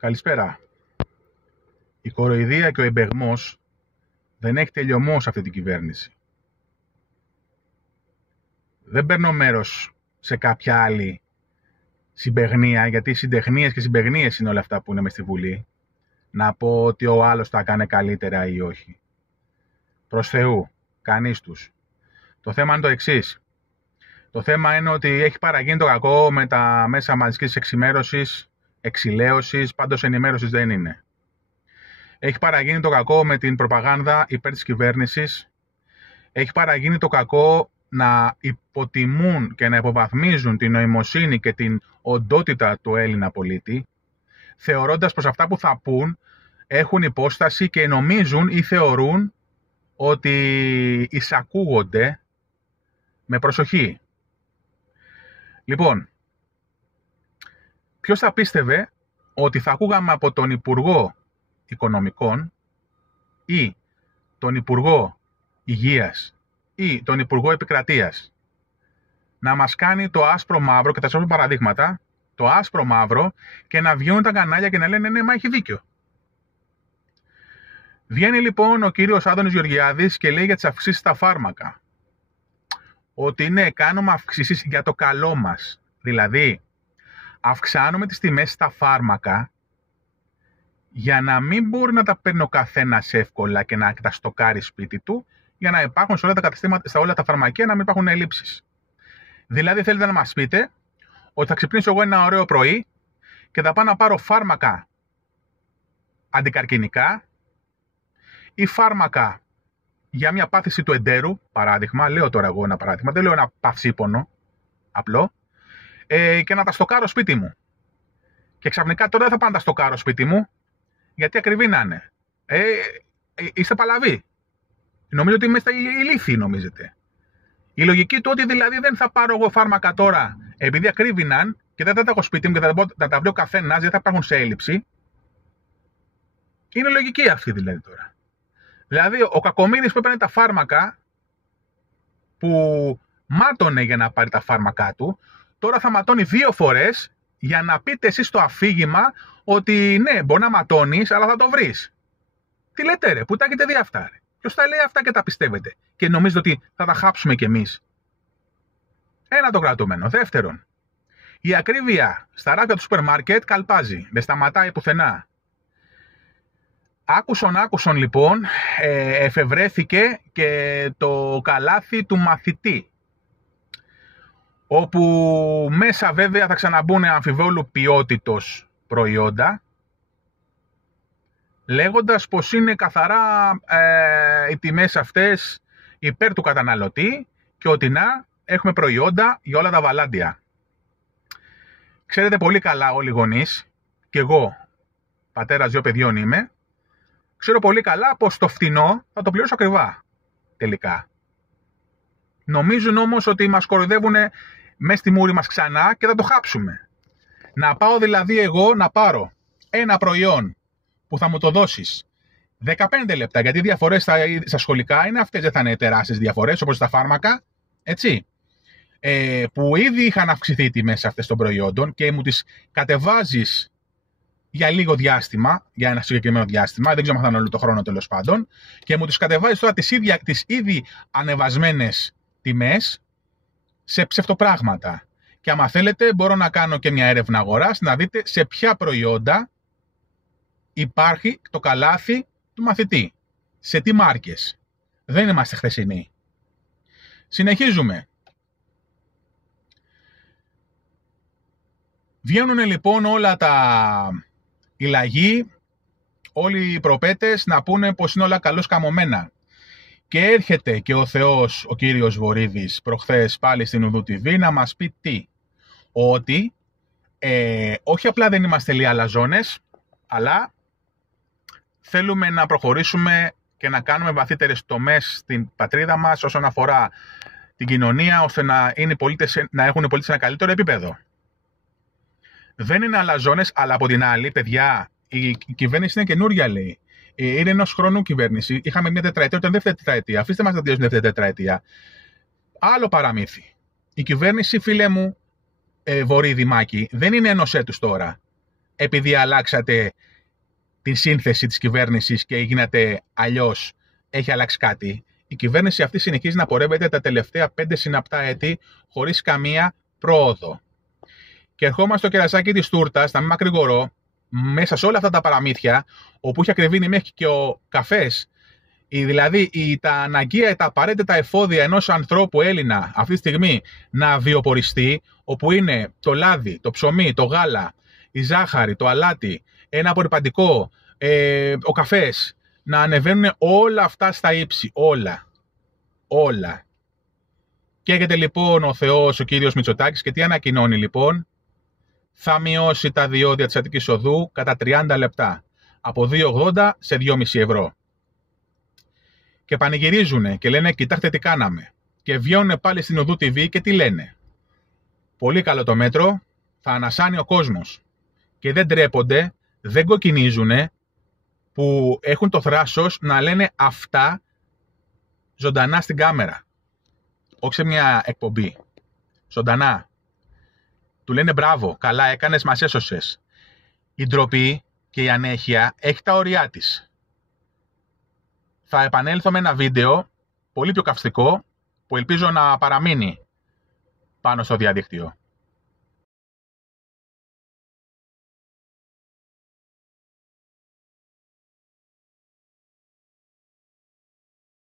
Καλησπέρα. Η κοροϊδία και ο εμπεγμός δεν έχει τελειωμό σε αυτή την κυβέρνηση. Δεν παίρνω μέρος σε κάποια άλλη συμπαιγνία, γιατί συντεχνίες και συμπαιγνίες είναι όλα αυτά που είναι μες στη Βουλή, να πω ότι ο άλλος θα κάνει καλύτερα ή όχι. Προς Θεού, κανείς τους. Το θέμα είναι το εξής. Το θέμα είναι ότι έχει παραγίνει το κακό με τα μέσα μαζικής εξηλαίωσης, πάντως ενημέρωσης δεν είναι. Έχει παραγίνει το κακό με την προπαγάνδα υπέρ της κυβέρνησης. Έχει παραγίνει το κακό να υποτιμούν και να υποβαθμίζουν την νοημοσύνη και την οντότητα του Έλληνα πολίτη, θεωρώντας πως αυτά που θα πούν έχουν υπόσταση και νομίζουν ή θεωρούν ότι εισακούγονται με προσοχή. Λοιπόν, ποιος θα πίστευε ότι θα ακούγαμε από τον Υπουργό Οικονομικών ή τον Υπουργό Υγείας ή τον Υπουργό Επικρατείας να μας κάνει το άσπρο μαύρο, και θα σας πω παραδείγματα, το άσπρο μαύρο, και να βγαίνουν τα κανάλια και να λένε ναι, μα έχει δίκιο. Βγαίνει λοιπόν ο κύριος Άδωνης Γεωργιάδης και λέει για τις αυξήσεις στα φάρμακα. Ότι ναι, κάνουμε αυξήσεις για το καλό μας. Δηλαδή, αυξάνουμε τις τιμές στα φάρμακα για να μην μπορεί να τα παίρνει ο καθένας εύκολα και να τα στοκάρει σπίτι του, για να υπάρχουν σε όλα τα καταστήματα, στα όλα τα φαρμακεία, να μην υπάρχουν ελλείψεις. Δηλαδή, θέλετε να μας πείτε ότι θα ξυπνήσω εγώ ένα ωραίο πρωί και θα πάω να πάρω φάρμακα αντικαρκινικά ή φάρμακα για μια πάθηση του εντέρου, παράδειγμα, λέω τώρα εγώ ένα παράδειγμα, δεν λέω ένα παυσίπονο, απλό, και να τα στοκάρω σπίτι μου. Και ξαφνικά τώρα δεν θα πάω να τα στοκάρω σπίτι μου, γιατί ακριβή να είναι. Είστε παλαβοί. Νομίζω ότι είστε ηλίθιοι, νομίζετε. Η λογική του ότι δηλαδή δεν θα πάρω εγώ φάρμακα τώρα επειδή ακρίβηναν και δεν θα τα έχω σπίτι μου και θα τα βρει ο καθένας, δεν θα υπάρχουν σε έλλειψη. Είναι λογική αυτή δηλαδή τώρα. Δηλαδή ο κακομοίρης που έπαιρνε τα φάρμακα, που μάτωνε για να πάρει τα φάρμακά του, τώρα θα ματώνει 2 φορές για να πείτε εσείς στο αφήγημα ότι ναι, μπορεί να ματώνεις, αλλά θα το βρεις. Τι λέτε ρε, πού τα έχετε δει αυτά ρε? Ποιος τα λέει αυτά και τα πιστεύετε και νομίζετε ότι θα τα χάψουμε κι εμείς? Ένα το κρατούμενο. Δεύτερον, η ακρίβεια στα ράφια του σούπερ μάρκετ καλπάζει, δεν σταματάει πουθενά. Άκουσον λοιπόν, εφευρέθηκε και το καλάθι του μαθητή, όπου μέσα βέβαια θα ξαναμπούν αμφιβόλου ποιότητος προϊόντα, λέγοντας πως είναι καθαρά οι τιμές αυτές υπέρ του καταναλωτή και ότι να έχουμε προϊόντα για όλα τα βαλάντια. Ξέρετε πολύ καλά όλοι οι γονείς, και εγώ πατέρας 2 παιδιών είμαι, ξέρω πολύ καλά πως το φτηνό θα το πληρώσω ακριβά τελικά. Νομίζουν όμως ότι μας κοροϊδεύουν μέσα στη μούρη μας ξανά και θα το χάψουμε. Να πάω δηλαδή εγώ να πάρω ένα προϊόν που θα μου το δώσεις 15 λεπτά, γιατί οι διαφορές στα σχολικά είναι αυτές, δεν θα είναι τεράστιες διαφορές όπως στα φάρμακα, έτσι, που ήδη είχαν αυξηθεί οι τιμές αυτές των προϊόντων και μου τις κατεβάζεις για λίγο διάστημα, για ένα συγκεκριμένο διάστημα, δεν ξέρω αν θα είναι όλο το χρόνο τέλος πάντων, και μου τις κατεβάζεις τώρα τις ήδη ανεβασμένες τιμές σε ψευτοπράγματα. Και άμα θέλετε μπορώ να κάνω και μια έρευνα αγοράς να δείτε σε ποια προϊόντα υπάρχει το καλάθι του μαθητή. Σε τι μάρκες. Δεν είμαστε χθεσινοί. Συνεχίζουμε. Βγαίνουν λοιπόν όλα οι λαγοί, όλοι οι προπέτες να πούνε πως είναι όλα καλώς καμωμένα. Και έρχεται και ο Θεός, ο κύριος Βορίδης, προχθές πάλι στην Ουδού TV να μας πει τι? Ότι όχι απλά δεν είμαστε λίγοι αλαζόνες, αλλά θέλουμε να προχωρήσουμε και να κάνουμε βαθύτερες τομές στην πατρίδα μας όσον αφορά την κοινωνία, ώστε να έχουν οι πολίτες ένα καλύτερο επίπεδο. Δεν είναι αλαζόνες, αλλά από την άλλη, παιδιά, η κυβέρνηση είναι καινούρια, λέει. Είναι ενός χρόνου κυβέρνηση. Είχαμε μια τετραετία, ήταν δεύτερη τετραετία. Αφήστε μας να τελειώσουν δεύτερη τετραετία. Άλλο παραμύθι. Η κυβέρνηση, φίλε μου, Βορύδη Μάκη, δεν είναι ενός έτους τώρα. επειδή αλλάξατε την σύνθεση της κυβέρνησης και γίνατε αλλιώς, έχει αλλάξει κάτι. Η κυβέρνηση αυτή συνεχίζει να πορεύεται τα τελευταία 5 συναπτά έτη χωρίς καμία πρόοδο. Και ερχόμαστε στο κερασάκι της τούρτας, να μην μακρηγορώ, μέσα σε όλα αυτά τα παραμύθια, όπου έχει ακριβήνει μέχρι και ο καφές, δηλαδή τα αναγκαία, τα απαραίτητα εφόδια ενός ανθρώπου Έλληνα αυτή τη στιγμή να βιοποριστεί, όπου είναι το λάδι, το ψωμί, το γάλα, η ζάχαρη, το αλάτι, ένα απορριπαντικό, ο καφές, να ανεβαίνουν όλα αυτά στα ύψη. Όλα. Και έρχεται λοιπόν ο Θεός, ο κύριος Μητσοτάκης, και τι ανακοινώνει λοιπόν? Θα μειώσει τα διόδια της Αττικής Οδού κατά 30 λεπτά. Από 2,80 σε 2,5 ευρώ. Και πανηγυρίζουν και λένε κοιτάξτε τι κάναμε. Και βγαίνουν πάλι στην Οδού TV και τι λένε? Πολύ καλό το μέτρο, θα ανασάνει ο κόσμος. Και δεν ντρέπονται, δεν κοκκινίζουν, που έχουν το θράσος να λένε αυτά ζωντανά στην κάμερα. Όχι σε μια εκπομπή. Ζωντανά. Του λένε μπράβο, καλά έκανες, μας έσωσες. Η ντροπή και η ανέχεια έχει τα ωριά της. Θα επανέλθω με ένα βίντεο πολύ πιο καυστικό που ελπίζω να παραμείνει πάνω στο διαδίκτυο.